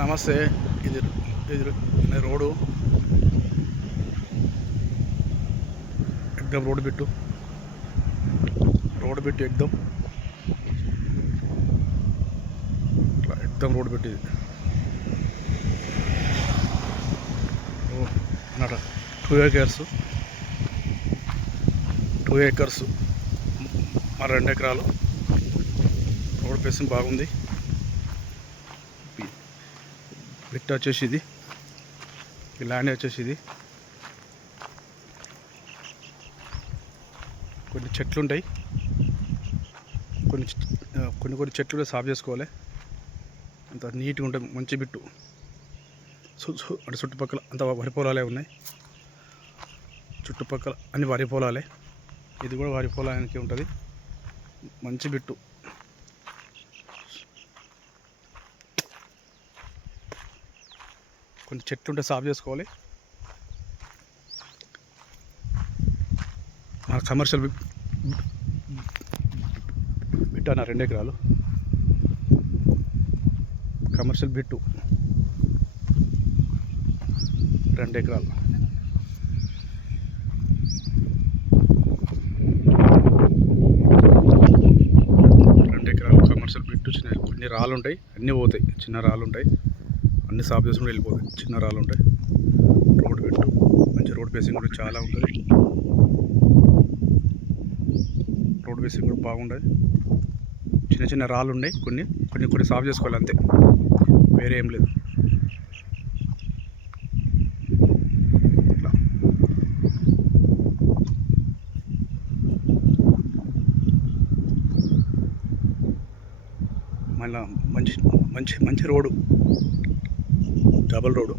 నమస్తే. ఇది ఇది రోడ్డు एकदम రోడ్డు బిట్టు एकदम రోడ్డు బిట్టు ఇది అన్నట 2 ఏకర్స్ మరి 2 ఎకరాలు రోడ్ పేసింగ్ బాగుంది. బిట్ వచ్చేసి ఇది, ఈ ల్యాండ్ వచ్చేసి ఇది. కొన్ని చెట్లు ఉంటాయి, కొన్ని చెట్లు సాఫ్ చేసుకోవాలి. అంత నీట్గా ఉంటుంది, మంచి బిట్టు. అంటే చుట్టుపక్కల అంత వరి పొలాలే ఉన్నాయి, చుట్టుపక్కల అన్ని వరి పొలాలే. ఇది కూడా వరి పొలానికి ఉంటుంది, మంచి బిట్టు. కొన్ని చెట్లు ఉంటే సాఫ్ చేసుకోవాలి. మన కమర్షియల్ బిట్ అన్న 2 ఎకరాలు కమర్షియల్ బిట్టు, 2 ఎకరాలు. Commercial bit. కొన్ని రాళ్ళు ఉంటాయి, అన్నీ పోతాయి. చిన్న రాళ్ళు ఉంటాయి, అన్ని సాఫ్ చేసుకుంటూ వెళ్ళిపోతాయి. చిన్న రాళ్ళు ఉంటాయి. రోడ్ బిట్టు, మంచి రోడ్ పేసింగ్ కూడా చాలా ఉంటుంది. రోడ్ పేసింగ్ కూడా బాగుంటుంది. చిన్న రాళ్ళు ఉన్నాయి, కొన్ని సాఫ్ చేసుకోవాలి అంతే, వేరే ఏం లేదు. ఇట్లా మళ్ళీ మంచి రోడ్డు, డబల్ రోడ్డు.